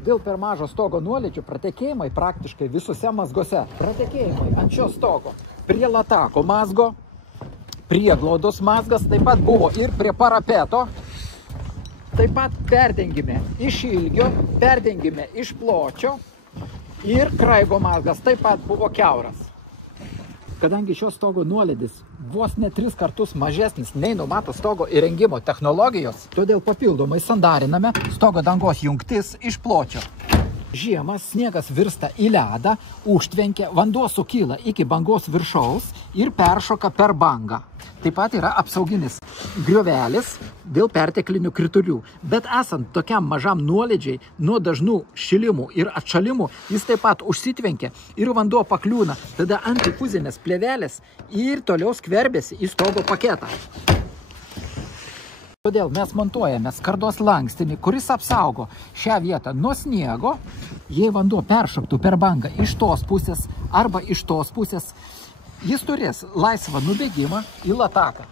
Dėl per mažo stogo nuolydžio pratekėjimai praktiškai visose mazgose. Pratekėjimai ant šio stogo prie latako mazgo, prieglaudos mazgas, taip pat buvo ir prie parapeto. Taip pat perdengime iš ilgio, perdengime iš pločio ir kraigo mazgas taip pat buvo kiauras. Kadangi šio stogo nuolydis vos ne 3 kartus mažesnis nei numato stogo įrengimo technologijos, todėl papildomai sandariname stogo dangos jungtis iš pločio. Žiemą sniegas virsta į ledą, užtvenkia, vanduo sukyla iki bangos viršaus ir peršoka per bangą. Taip pat yra apsauginis griovelis dėl perteklinių kritulių. Bet esant tokiam mažam nuolydžiai nuo dažnų šilimų ir atšalimų, jis taip pat užsitvenkia ir vanduo pakliūna tada antifuzinės plėvelės ir toliau skverbėsi į stogo paketą. Todėl mes montuojame skardos lankstinį, kuris apsaugo šią vietą nuo sniego. Jei vanduo peršoktų per bangą iš tos pusės arba iš tos pusės, jis turės laisvą nubėgimą į lataką.